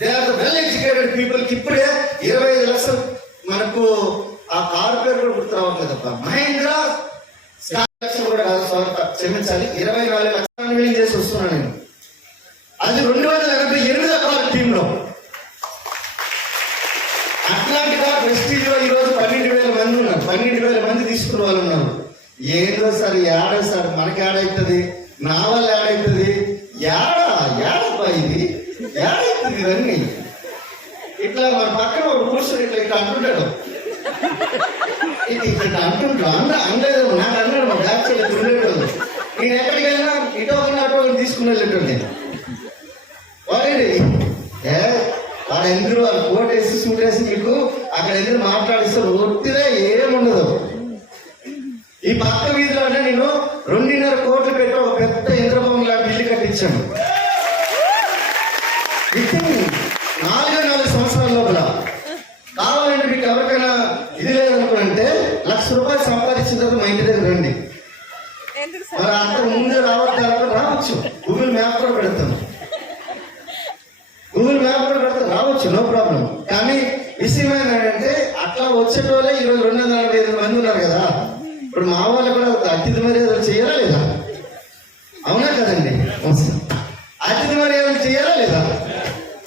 They are the well educated పీపుల్కి ఇప్పుడే 25 లక్షలు మనకు ఆ కారు పేరు కూడా గుర్తు రావట్లేదప్ప. మహేంద్ర లక్షలు కూడా కాదు స్వాగత, క్షమించాలి, 24 లక్షలు విలీనం చేసి వస్తున్నాను నేను. అది 288 కారు టీంలో. అట్లాంటిగా ప్రెస్టీజ్ లో ఈరోజు 12,000 మంది ఉన్నారు. 12,000 మంది తీసుకున్న వాళ్ళు ఉన్నారు. ఏదో సార్ ఏడో సార్ మనకి ఏడవుతుంది, నా వల్ల ఏడవుతుంది, ఏడబ్బా ఇది ఏడవుతుంది ఇవన్నీ. ఇట్లా మన పక్కన ఒక పురుషుడు ఇట్లా అంటుంటాడు, ఇట్లా అంటుంటాడు. అనలేదు నాకు అన్నాడు, మా బ్యాచ్ ఉండేటోళ్ళు. నేను ఎక్కడికి వెళ్ళినా ఇటో అటో తీసుకుని వెళ్ళేటోళ్ళు. నేను వాడు ఎందుకు వాళ్ళు కోట్ వేసి సూట్ వేసి మీకు అక్కడ ఎందుకు మాట్లాడిస్తారు, ఒత్తిదే ఏముండదు. ఈ పక్క వీధిలో అంటే నేను 2.5 కోట్లు పెట్టి ఒక పెద్ద ఇంద్రభవనం లాంటి ఇల్లు కట్టించాను. 4 సంవత్సరాల లోపల. కావాలంటే మీకు ఎవరికైనా ఇది లేదనుకుంటే ₹1,00,000 సంపాదించిన తర్వాత మా ఇంటి దగ్గర రండి. మరి అంతకు ముందే రావచ్చు. గూగుల్ మ్యాప్ కూడా పెడతాను, రావచ్చు, నో ప్రాబ్లం. కానీ విషయం ఏంటంటే అట్లా వచ్చేటోళ్ళే ఈరోజు 245 మంది ఉన్నారు కదా. ఇప్పుడు మా వాళ్ళు కూడా అతిథి మర్యాదలు చేయాలా లేదా? అవునా కదండి? అతిథి మర్యాదలు చేయాలా లేదా?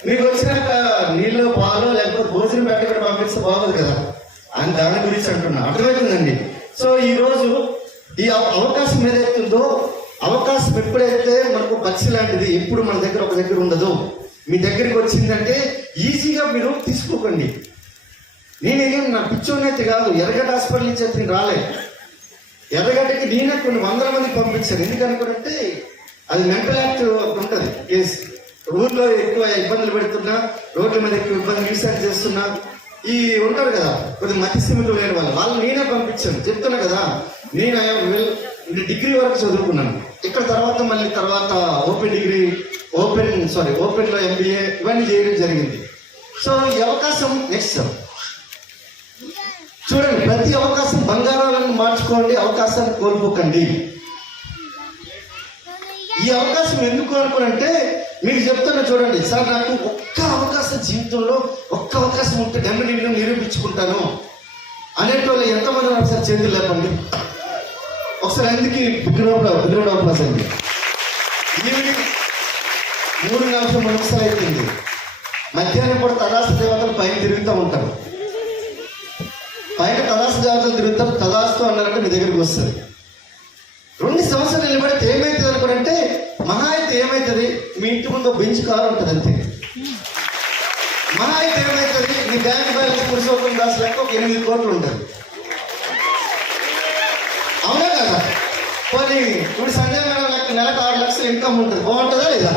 మీకు వచ్చినాక నీళ్ళు పాలు లేకపోతే భోజనం పెట్టకుండా పంపిస్తే బాగోదు కదా అని దాని గురించి అంటున్నా. అర్థమవుతుందండి. సో ఈరోజు ఈ అవకాశం ఏదైతుందో, అవకాశం ఎప్పుడైతే మనకు పక్షి లాంటిది, ఎప్పుడు మన దగ్గర ఒక దగ్గర ఉండదు. మీ దగ్గరికి వచ్చిందంటే ఈజీగా మీరు తీసుకోకండి. నేనేం నా పిచ్చోనైతే కాదు, ఎర్రగడ్డ హాస్పిటల్ నుంచి అయితే రాలే. ఎర్రగడ్డకి నేనే కొన్ని 100 మందికి పంపించాను. ఎందుకనుకుంటే అది మెంటల్ యాక్ట్ ఉంటుంది కేసు. ఊర్లో ఎక్కువ ఇబ్బందులు పెడుతున్నా, రోడ్ల మీద ఎక్కువ ఇబ్బంది రీసెర్చ్ చేస్తున్నా, ఈ ఉంటారు కదా కొద్దిగా మతిస్థిమితం లేని వాళ్ళు నేనే పంపించాను. చెప్తున్నా కదా, నేను డిగ్రీ వరకు చదువుకున్నాను ఇక్కడ. తర్వాత ఓపెన్లో MBA ఇవన్నీ చేయడం జరిగింది. సో ఈ అవకాశం నెక్స్ట్ చూడండి, ప్రతి అవకాశం బంగారాలను మార్చుకోండి, అవకాశాన్ని కోల్పోకండి. ఈ అవకాశం ఎందుకు అనుకోనంటే మీకు చెప్తున్నా చూడండి సార్, నాకు ఒక్క అవకాశం జీవితంలో ఒక్క అవకాశం ఉంటే నేను నిరూపించుకుంటాను అనేటోళ్ళు ఎంతమంది ఉన్నారు సార్? చేతులు లేపండి ఒకసారి. ఎందుకు అండి ఈవినింగ్ 3-4 నిమిషాలు అయిపోయింది. మధ్యాహ్నం కూడా తదాస్తు దేవతలు పైన తిరుగుతూ ఉంటారు. పైన తదాస్తు దేవతలు తిరుగుతారు. తదాస్తు అన్నారంటే మీ దగ్గరికి వస్తుంది. 2 సంవత్సరాలు నిలబడితే ఏమవుతుంది అనుకుంటే, మహా అయితే ఏమవుతుంది, మీ ఇంటి ముందు బెంచ్ కారు ఉంటుంది అంతే. మహా అయితే ఏమవుతుంది, మీ బ్యాంక్ బ్యాలెన్స్ పురుషోత్తం దాస్ లెక్క ఒక 8 కోట్లు ఉంటుంది. అవునా కదా? పోనీ ఇప్పుడు సంజయ్ మేడం లెక్క నెలకు 6 లక్షలు ఇన్కమ్ ఉంటుంది. బాగుంటుందా లేదా?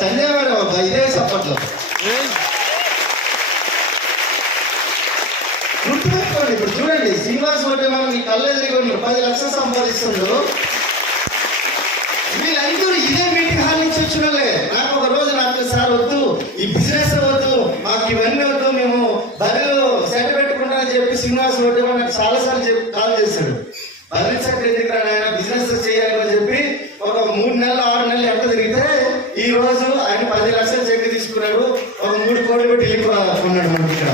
సంజయ్ మేడం ఇదే సప్పట్లో గుర్తుపెట్టుకోండి. ఇప్పుడు చూడండి, శ్రీనివాస్ ఒకటి మనం మీ కళ్ళెదిరిగొని 10 లక్షలు సంపాదిస్తుండ్రు. వీళ్ళందరూ ఇదే మీటింగ్ హాల్ నుంచి వచ్చినోళ్ళే. నాకు ఒక రోజు సార్ వద్దు, ఈ బిజినెస్ వద్దు, మాకు ఇవన్నీ వద్దు, మేము బరిలో సెట్ పెట్టుకుంటామని చెప్పి శ్రీనివాస్ ఒకటి నాకు చాలాసార్లు కాల్ చేశాడు. బరి సెట్ ఎందుకు ఆయన బిజినెస్ చేయాలి అని చెప్పి ఒక 3 నెలలు 6 నెలలు ఎంత తిరిగితే ఈ రోజు ఆయన 10 లక్షలు చెక్ తీసుకున్నాడు. ఒక 3 కోట్లు పెట్టి వెళ్ళిపోన్నాడు మనకి ఇక్కడ.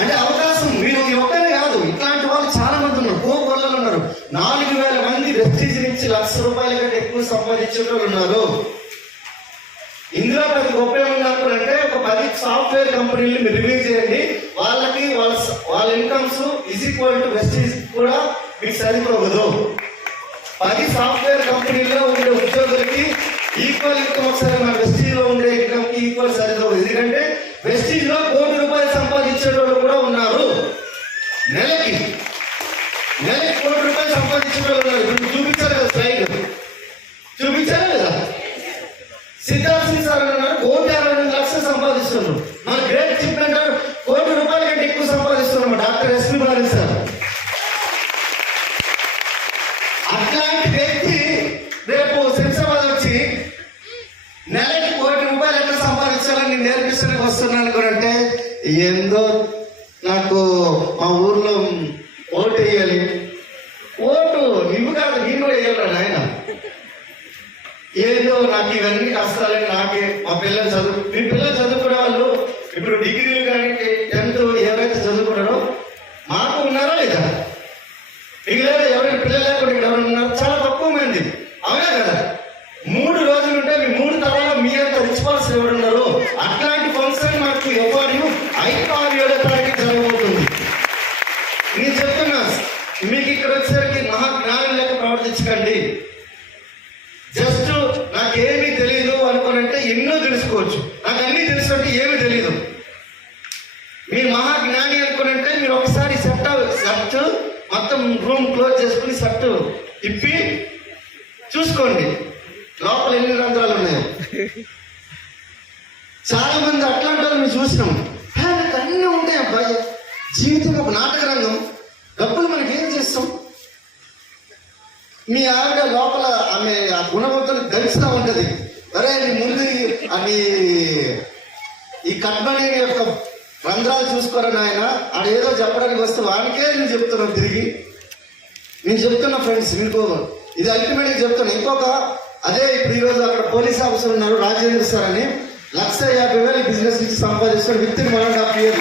అంటే అవకాశం మీరు ఒక్కరే కాదు, ఇట్లాంటి వాళ్ళు చాలా మంది ఉన్నారు. కోకొల్లలు ఉన్నారు. 4,000 మంది వెస్టీజ్ నుంచి ₹1,00,000 కంటే ఎక్కువ సంపాదించే వాళ్ళు ఉన్నారు. ఇందులో ప్రతి గొప్ప ఏమన్నారంటే, ఒక 10 సాఫ్ట్వేర్ కంపెనీలు మీరు రివ్యూ చేయండి, వాళ్ళకి వాళ్ళ ఇన్కమ్స్ = వెస్టీజ్ కూడా మీకు సరిపోదు. 10 సాఫ్ట్వేర్ కంపెనీల్లో ఉండే ఉద్యోగులకి ఈక్వల్ ఇన్కమ్ ఒకసారి మన వెస్టీజ్ లో ఉండే ఇన్కమ్ కి ఈక్వల్ సరిపోదు. ఎందుకంటే వెస్టీజ్ లో ₹1,00,00,000 సంపాదించేటోళ్ళు కూడా ఉన్నారు. నెలకి ₹1,00,00,000 సంపాదించేటోళ్ళు ఉన్నారు. చూపించారు కదా స్లైడ్, చూపించారా లేదా? సిద్ధార్థ్ సింగ్ సార్ అన్నారు ₹1,60,00,000 సంపాదిస్తున్నారు. మన గ్రేట్ చెప్పిన ₹1,00,00,000 కంటే ఎక్కువ సంపాదిస్తున్నాం డాక్టర్ ఎస్పీ బాలాజీ సార్. అట్లాంటి వ్యక్తి రేపు శంషాబాద్ వచ్చి నెలకి ₹1,00,00,000 ఎట్లా సంపాదించాలని నేను నేర్పించడానికి వస్తున్నాను అనుకుంటే, ఏందో నాకు మా ఊర్లో ఓటు వేయాలి. ఓటు నువ్వు కాదు, నేను కూడా వేయాలి ఆయన. ఏదో నాకు ఇవన్నీ కష్టాలని నాకే మా పిల్లలు మీ పిల్లలు చదువుకునే వాళ్ళు ఇప్పుడు డిగ్రీలు కానీ 10th ఎవరైతే చదువుకున్నారో మాకు ఉన్నారా లేదా? మీకు లేదా? ఎవరైనా పిల్లలు లేకుండా ఇక్కడ ఎవరైనా ఉన్నారు? చాలా తక్కువ మంది, అవునా కదా? 3 రోజులు ఉంటే మీ 3 తరాలు మీ అంత రిచ్ పర్సన్ ఎవరున్నారు? అట్లాంటి ఫంక్షన్ మనకు ఎవరు 5-7 తారీఖు జరగబోతుంది. నేను చెప్తున్నా, మీకు ఇక్కడ వచ్చేసరికి మహాజ్ఞానం లెక్క ప్రవర్తించకండి. జస్ట్ నాకేమీ తెలియదు అనుకోనంటే ఎన్నో తెలుసుకోవచ్చు. నాకు అన్నీ తెలుసు అంటే ఏమీ తెలియదు. మీరు మహాజ్ఞాని అనుకోనంటే మీరు ఒకసారి సెట్ మొత్తం రూమ్ క్లోజ్ చేసుకుని సెట్ ఇప్పి చూసుకోండి లోపల ఎన్ని రంధ్రాలు ఉన్నాయో. చాలా మంది అట్లాంటి వాళ్ళు మేము చూసినాం. నాకు అన్నీ ఉంటాయి అబ్బాయి, జీవితం ఒక నాటక రంగం, డబ్బులు మనకి ఏం చేస్తాం? మీ ఆవిడ లోపల ఆమె ఆ గుణవంతులు దంచుతూ ఉంటది. అరే నీ ముందు అది ఈ కట్మని యొక్క రంధ్రాలు చూసుకోరని ఆయన ఆడేదో చెప్పడానికి వస్తే వాడికే నేను చెప్తున్నాను తిరిగి. నేను చెప్తున్నా ఫ్రెండ్స్, మీకు ఇది అల్టిమేట్గా చెప్తున్నా. ఇంకొక అదే ఇప్పుడు ఈరోజు అక్కడ పోలీస్ ఆఫీసర్ ఉన్నారు రాజేంద్ర సార్ అని, 1,50,000 బిజినెస్ నుంచి సంపాదిస్తారు with in 1.5 years.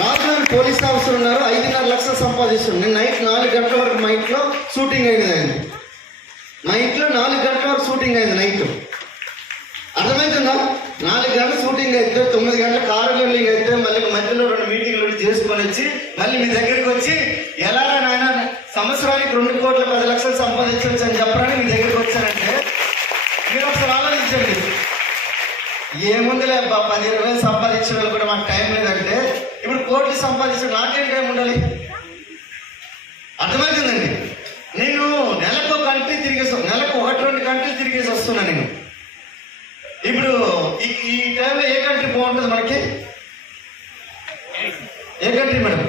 Rajahmundry police officer ఉన్నారు, 5.5 లక్షలు సంపాదిస్తున్నారు. నేను నైట్ 4 గంటల వరకు మా ఇంట్లో షూటింగ్ అయింది. మా ఇంట్లో 4 గంటల వరకు షూటింగ్ అయింది నైట్. అర్థమవుతుందా? 4 గంటలు షూటింగ్ అయితే 9 గంటల కారు జర్నింగ్ అయితే మళ్ళీ మధ్యలో 2 మీటింగ్లు చేసుకొని వచ్చి మళ్ళీ మీ దగ్గరికి వచ్చి ఎలా నాయన సంవత్సరానికి 2,10,00,000 సంపాదించవచ్చు అని చెప్పడానికి మీ దగ్గరికి వచ్చానంటే మీరు ఒకసారి ఆలోచించండి. ఏముందిలే 10,000 సంపాదించే వాళ్ళు కూడా మాకు టైం లేదంటే ఇప్పుడు కోట్లు సంపాదించే నాకేం టైం ఉండాలి? అర్థమవుతుందండి. నేను నెలకు 1-2 కంట్రీ తిరిగేసి వస్తున్నా. నేను ఇప్పుడు ఈ టైంలో ఏ కంట్రీ బాగుంటుంది మనకి? ఏ కంట్రీ మేడం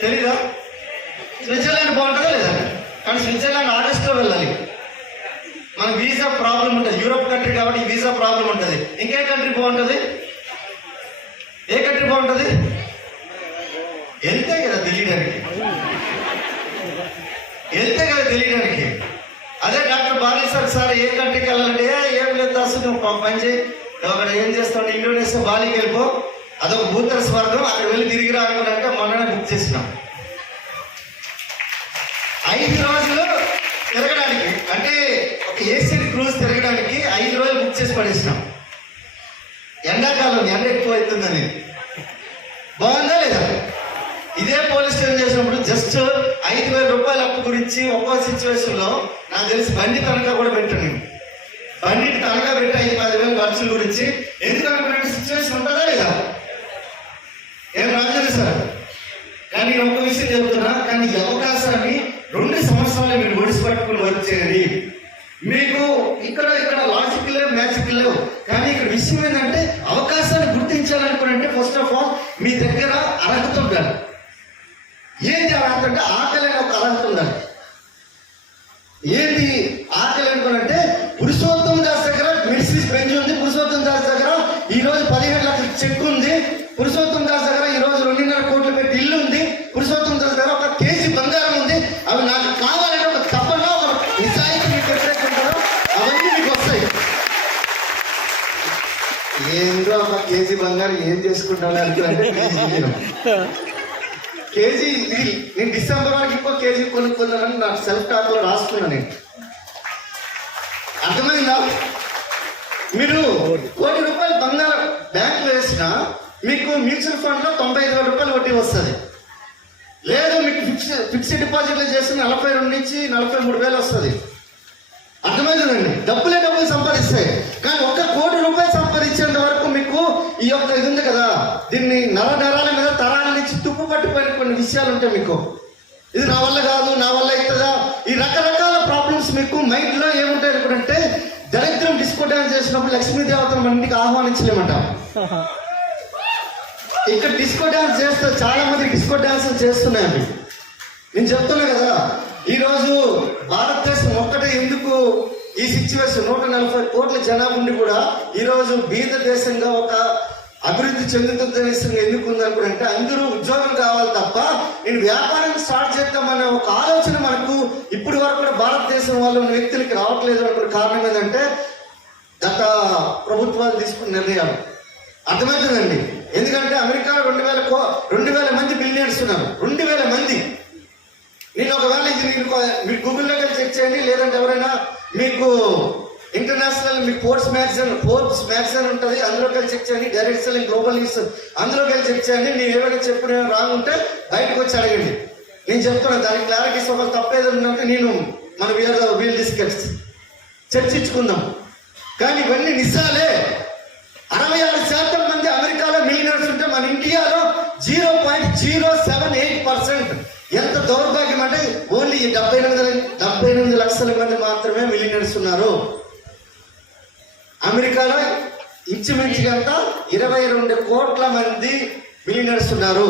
తెలీదా? స్విట్జర్లాండ్ బాగుంటుందా లేదా? కానీ స్విట్జర్లాండ్ ఆగస్టులో వెళ్ళాలి. మన వీసా ప్రాబ్లం ఉంటుంది, యూరోప్ కంట్రీ కాబట్టి వీసా ప్రాబ్లం ఉంటుంది. ఇంకే కంట్రీ బాగుంటుంది? ఏ కంట్రీ బాగుంటుంది? వెళ్తే కదా తెలియడానికి. అదే డాక్టర్ బాలీ సార్ ఏ కంట్రీకి వెళ్ళాలంటే ఏం లేదు అసలు పని చేయి, అక్కడ ఏం చేస్తావు ఇండోనేషియా బాలీకి వెళ్ళిపో, అదొక భూతల స్వర్గం, అక్కడ వెళ్ళి తిరిగి రానుకున్నాక మొన్ననే బుక్ చేసినాం. 5 రోజులు తిరగడానికి, అంటే ఒక ఏషియన్ క్రూజ్ తిరగడానికి 5 రోజులు బుక్ చేసి పడేసినాం. ఎండాకాలం ఎండ ఎక్కువ అవుతుందని. బాగుందా లేదా? ఇదే పోలీస్ స్టేషన్ చేసినప్పుడు జస్ట్ 5,000 రూపాయల అప్పు గురించి ఒక్కో సిచ్యువేషన్ లో నాకు తెలిసి బండి తనఖా కూడా పెట్టాను. బండికి తనఖా పెట్టి 5-10,000 ఖర్చుల గురించి. ఎందుకు అనుకునే సిచ్యువేషన్ ఉంటుందా లేదా? ఏం రాజేంద్ర సార్? కానీ నేను ఒక విషయం చెప్తున్నా, కానీ ఈ అవకాశాన్ని 2 సంవత్సరాలు మీరు ఒడిసి పట్టుకుని వర్క్ చేయండి. మీకు ఇక్కడ లాజిక్ లేవు, మ్యాజిక్ లేవు. కానీ ఇక్కడ విషయం ఏంటంటే అవకాశాన్ని గుర్తించాలనుకున్నంటే ఫస్ట్ ఆఫ్ ఆల్ మీ దగ్గర అర్హత ఉండాలి. ఏంటి అర్హత అంటే ఆకలి అనే ఒక అర్హత ఉండాలి. ఏంటి ఆకలి అనుకున్నంటే పురుషోత్తమ దాస్ దగ్గర మెర్సిడీస్ బెంజ్ ఉంది, పురుషోత్తమ దాస్ దగ్గర ఈ రోజు 17 లక్షల చెక్ ఉంది, పురుషోత్తమ దాస్ దగ్గర ఈ రోజు 2.5 కోట్లు పెట్టి ఇల్లు ఉంది, పురుషోత్తమ దాస్ దగ్గర 1 కేజీ బంగారం ఉంది. అవి నాకు కావాలంటే ఒక తప్పన ఒక నిజాయితీ మీకు ఎప్పుడైతే ఉంటారో అవన్నీ మీకు వస్తాయి. ఏందో 1 కేజీ బంగారం ఏం చేసుకుంటాను అనుకుంటే కేజీ నేను డిసెంబర్ వరకు ఇంకో కేజీ కొనుక్కున్నానని నాకు సెల్ఫ్ టాక్ లో రాసుకున్నా. నేను అర్థమైందా? మీరు 1 కోటి రూపాయలు బంగారం బ్యాంకులో వేసినా మీకు మ్యూచువల్ ఫండ్ లో 95,000 రూపాయలు వడ్డీ వస్తుంది. లేదు మీకు ఫిక్స్డ్ డిపాజిట్లు చేస్తే 42 నుంచి 43,000 వస్తుంది. అర్థమైందండి? డబ్బులు సంపాదిస్తాయి. కానీ 1 కోటి రూపాయలు సంపాదించేంత వరకు మీకు ఈ యొక్క ఇది ఉంది కదా, దీన్ని నరాల మీద తరాల నుంచి తుప్పు పట్టిపోయిన కొన్ని విషయాలు ఉంటాయి. మీకు ఇది నా వల్ల కాదు, నా వల్ల అవుతుందా, ఈ రకరకాల ప్రాబ్లమ్స్ మీకు మైండ్ లో ఏముంటాయి అనుకుంటే, దరిద్రం డిస్కో డాన్స్ చేసినప్పుడు లక్ష్మీదేవతను మన ఇంటికి ఆహ్వానించలేమంట. ఇక్కడ డిస్కో డాన్స్ చేస్తే చాలా మంది డిస్కో డాన్స్ చేస్తున్నాయండి. నేను చెప్తున్నా కదా, ఈరోజు భారతదేశం ఒక్కటే ఎందుకు ఈ సిచ్యువేషన్ 140 కోట్ల జనాభా ఉండి కూడా ఈరోజు బీద దేశంగా ఒక అభివృద్ధి చెందుతున్న దేశం ఎందుకు ఉందనుకుంటే అందరూ ఉద్యోగం కావాలి తప్ప నేను వ్యాపారం స్టార్ట్ చేద్దామనే ఒక ఆలోచన మనకు ఇప్పటి వరకు కూడా భారతదేశం వాళ్ళు ఉన్న వ్యక్తులకి రావట్లేదు అనుకున్న కారణం ఏంటంటే గత ప్రభుత్వాలు తీసుకున్న నిర్ణయాలు. అర్థమవుతుందండి. ఎందుకంటే అమెరికా 2000 మంది బిలియనర్స్ ఉన్నారు. 2000 మంది. నేను ఒకవేళ ఇది మీరు గూగుల్లోకి వెళ్ళి చెక్ చేయండి, లేదంటే ఎవరైనా మీకు ఇంటర్నేషనల్ మీకు ఫోర్బ్స్ మ్యాగజైన్ ఉంటుంది, అందులోకి వెళ్ళి చెక్ చేయండి. డైరెక్ట్ సెల్లింగ్ గ్లోబల్ న్యూస్ అందులోకి వెళ్ళి చెక్ చేయండి. నేను ఏమైనా చెప్పిన రాంగ్ ఉంటే బయటకు వచ్చి అడగండి. నేను చెప్తున్నాను దానికి క్లారిటీస్. ఒకరు తప్పేదో ఉందంటే నేను మన వీల్ డిస్కస్ చర్చించుకుందాం. కానీ ఇవన్నీ నిజాలే. 66% మంది అమెరికాలో మిలియనర్స్ ఉంటే మన ఇండియాలో 0.078%. ఎంత దౌర్భాగ్యం అంటే ఓన్లీ 78 లక్షల మంది మాత్రమే మిలియనర్స్ ఉన్నారు. అమెరికాలో ఇంచుమించుగా 22 కోట్ల మంది మిలియనర్స్ ఉన్నారు.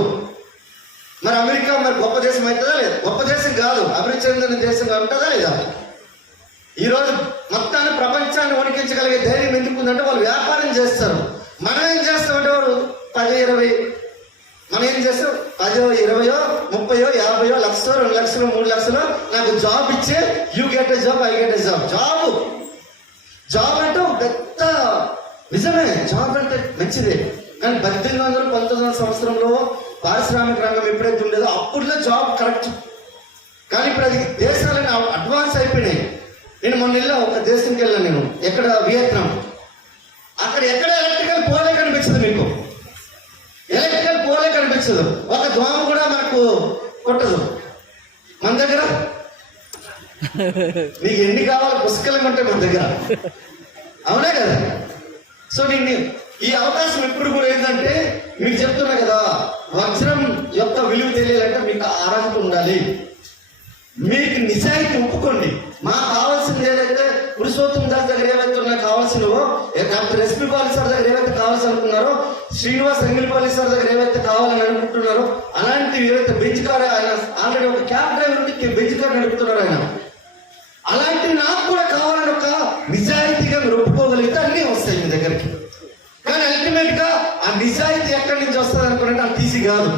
మరి అమెరికా మరి గొప్ప దేశం అవుతుందా లేదా? గొప్ప దేశం కాదు, అభివృద్ధి చెందిన దేశంగా ఉంటుందా లేదా? ఈరోజు మొత్తాన్ని ప్రపంచాన్ని వణికించగలిగే ధైర్యం ఎందుకు ఉందంటే వాళ్ళు వ్యాపారం చేస్తారు. మనం ఏం చేస్తామంటే వాడు 10-20 మనం ఏం చేస్తాం 10-20 30 50 లక్ష 2 లక్షలు 3 లక్షలు నాకు జాబ్ ఇచ్చే you get a job I get a job. Job అంటే పెద్ద నిజమే, జాబ్ అంటే మంచిదే. కానీ 1819 సంవత్సరంలో పారిశ్రామిక రంగం ఎప్పుడైతే ఉండేదో అప్పుడులో జాబ్ కరెక్ట్. కానీ ఇప్పుడు అది దేశాలని అడ్వాన్స్ అయిపోయినాయి. నేను మొన్న ఒక దేశంకి వెళ్ళాను. నేను ఎక్కడ వియత్నాం. అక్కడ ఎక్కడ ఎలక్ట్రికల్ పోలే కనిపించదు. మీకు ఎలక్ట్రికల్ పోలే కనిపించదు. ఒక దోమ కూడా మనకు కొట్టదు. మన దగ్గర నీకు ఎన్ని కావాలి పుస్తకాలు ఉంటాయి మన దగ్గర, అవునా కదా? సో నేను ఈ అవకాశం ఎప్పుడు కూడా ఏంటంటే మీకు చెప్తున్నా కదా, వజ్రం యొక్క విలువ తెలియాలంటే మీకు అర్హత ఉండాలి. మీకు నిజాయితీ ఒప్పుకోండి. మాకు కావాల్సింది ఏదైతే పురుషోత్తం దాస్ దగ్గర ఏవైతే నాకు కావాల్సినవో, డాక్టర్ ఎస్పీ పాలి సార్ దగ్గర ఏవైతే కావాల్సి అనుకున్నారో, శ్రీనివాస్ ఎంగిలిపల్లి సార్ దగ్గర ఏవైతే కావాలని అనుకుంటున్నారో, అలాంటివి ఏవైతే బెంచ్ కార్ ఆయన ఆల్రెడీ ఒక క్యాబ్ డ్రైవర్ ఉంటే బెంచ్ కార్ నడుపుతున్నారు ఆయన, అలాంటివి నాకు కూడా కావాలని ఒక నిజాయితీగా మీరు ఒప్పుకోగలిగితే అన్నీ వస్తాయి మీ దగ్గరికి. కానీ అల్టిమేట్ గా ఆ నిజాయితీ ఎక్కడి నుంచి వస్తుంది అనుకున్నట్టు అంత ఈజీ కాదు.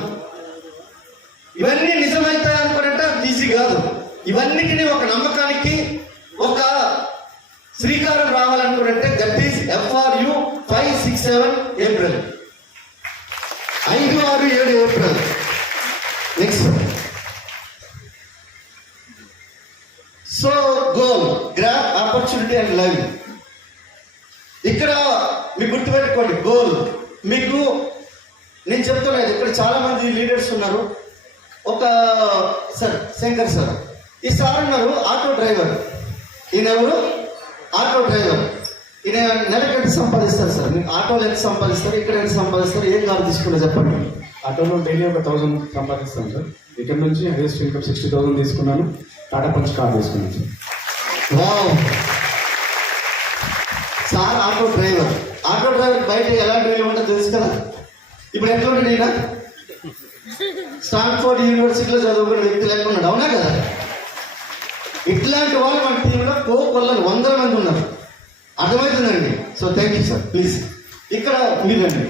ఇవన్నీ నిజమైతాయి అనుకున్నట్టు అంత ఈజీ కాదు. ఇవన్నిటినీ ఒక నమ్మకానికి ఒక శ్రీకారం రావాలనుకున్నట్టే that is FRU 5-6-7 April 5-6-7 April. Next so goal grab opportunity and live. ఇక్కడ మీకు గుర్తుపెట్టుకోండి గోల్. మీకు నేను చెప్తున్నాను, ఇక్కడ చాలా మంది లీడర్స్ ఉన్నారు. ఒక సార్ శంకర్ సార్, ఈ సార్ ఉన్నారు ఆటో డ్రైవర్. ఈయన ఎవరు? Auto driver. ఈయన నెలకు ఎంత సంపాదిస్తారు సార్? మీకు ఆటోలు ఎంత సంపాదిస్తారు, ఇక్కడ ఎంత సంపాదిస్తారు, ఏం కారు తీసుకున్నా చెప్పండి. ఆటోలో డైలీ ఒక 1000 సంపాదిస్తాను సార్. ఇక్కడ నుంచి హైయెస్ట్ ఇన్కమ్ 60,000 తీసుకున్నాను. టాటా పంచ్ కార్ తీసుకున్నాను sir. Wow. Sir auto driver. Auto driver బయట ఎలాంటి విలువ ఉంటుందో తెలుసు కదా. ఇప్పుడు ఎట్లా ఉంటాడు ఈయన? స్టాన్ఫోర్డ్ యూనివర్సిటీలో చదువుకున్న వ్యక్తి లెక్క ఉన్నాడు, అవునా కదా? ఇట్లాంటి వాళ్ళు మన టీంలో కోకొల్లని 100 మంది ఉన్నారు. అర్థమవుతుందండి. So thank you sir. Please ఇక్కడ మీరండి.